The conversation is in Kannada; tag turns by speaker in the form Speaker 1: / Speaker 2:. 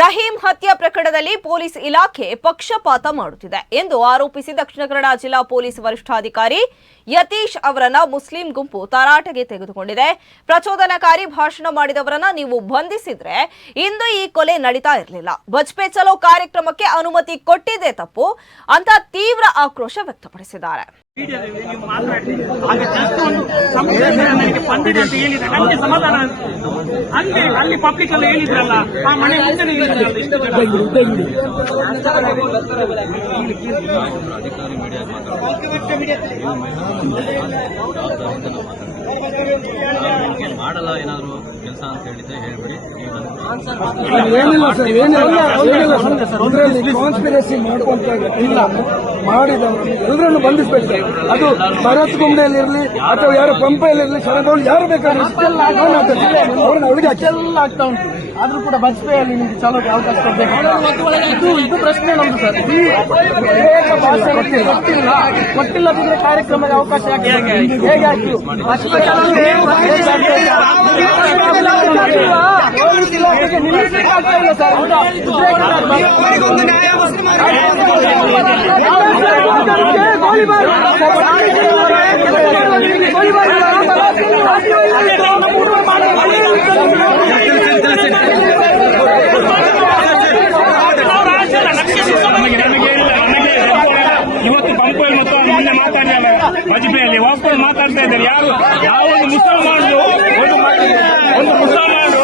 Speaker 1: ರಹೀಂ ಹತ್ಯೆ ಪ್ರಕರಣದಲ್ಲಿ ಪೊಲೀಸ್ ಇಲಾಖೆ ಪಕ್ಷಪಾತ ಮಾಡುತ್ತಿದೆ ಎಂದು ಆರೋಪಿಸಿ ದಕ್ಷಿಣ ಕನ್ನಡ ಜಿಲ್ಲಾ ಪೊಲೀಸ್ ವರಿಷ್ಠಾಧಿಕಾರಿ ಯತೀಶ್ ಅವರನ್ನ ಮುಸ್ಲಿಂ ಗುಂಪು ತರಾಟೆಗೆ ತೆಗೆದುಕೊಂಡಿದೆ. ಪ್ರಚೋದನಕಾರಿ ಭಾಷಣ ಮಾಡಿದವರನ್ನ ನೀವು ಬಂಧಿಸಿದ್ರೆ ಇಂದು ಈ ಕೊಲೆ ನಡೀತಾ ಇರಲಿಲ್ಲ. ಬಜ್ಪೆ ಚಲೋ ಕಾರ್ಯಕ್ರಮಕ್ಕೆ ಅನುಮತಿ ಕೊಟ್ಟಿದೆ ತಪ್ಪು ಅಂತ ತೀವ್ರ ಆಕ್ರೋಶ ವ್ಯಕ್ತಪಡಿಸಿದ್ದಾರೆ.
Speaker 2: ನೀವು ಅಂತ ಹೇಳಿದ್ರೆ ಅಲ್ಲಿ ಪಬ್ಲಿಕ್ ಅಲ್ಲಿ ಹೇಳಿದ್ರಲ್ಲ, ಆ ಮನೆ ಮುಂದೆ
Speaker 3: ಮಾಡಲ್ಲ ಏನಾದ್ರು ಕೆಲಸ ಅಂತ ಹೇಳಿದ್ರೆ ಹೇಳ್ಬಿಡಿ
Speaker 4: ಏನಿಲ್ಲ. ಸರ್, ಏನಿಲ್ಲ ಮಾಡ್ಕೊಂತ ಇಲ್ಲ ಮಾಡಿದವರು ಎಲ್ಲರನ್ನು ಬಂಧಿಸಬೇಕು. ಅದು ಭರತ್ ಗುಂಡೆಯಲ್ಲಿರಲಿ ಅಥವಾ ಯಾರು ಪಂಪೆಯಲ್ಲಿರಲಿ ಶರಣಗೌಡ ಯಾರು ಬೇಕಾದ್ರೂ ಅವ್ರನ್ನ ಅವಳಿಗೆ ಹಾಕಿ.
Speaker 5: ಎಲ್ಲ ಆಗ್ತಾ ಉಂಟು. ಆದ್ರೂ ಕೂಡ ಬಜ್ಪೇಯಲ್ಲಿ ನಿಮಗೆ ಚಾಲೋಕೆ ಅವಕಾಶ ಕೊಡಬೇಕು. ಇದು ಇದು ಪ್ರಶ್ನೆ ನಮ್ದು ಸರ್. ಈ ಕೊಟ್ಟಿಲ್ಲ ಗೊತ್ತಿಲ್ಲ. ಗೊತ್ತಿಲ್ಲದಿದ್ರೆ ಕಾರ್ಯಕ್ರಮಕ್ಕೆ ಅವಕಾಶ ಯಾಕೆ? ಹೇಗೆ ಆಯ್ತು?
Speaker 2: ಇವತ್ತು ಪಂಪಲ್ಲಿ ಮತ್ತು ಮೊನ್ನೆ ಮಾತಾಡಿಲ್ಲ ವಾಜಪೇಯಿಯಲ್ಲಿ ವಾಪಸ್ ಮಾತಾಡ್ತಾ ಇದ್ದಾರೆ ಯಾರು ಯಾವ ಒಂದು ಮುಸಲ್ಮಾನರು ಒಂದು ಒಂದು ಮುಸಲ್ಮಾನರು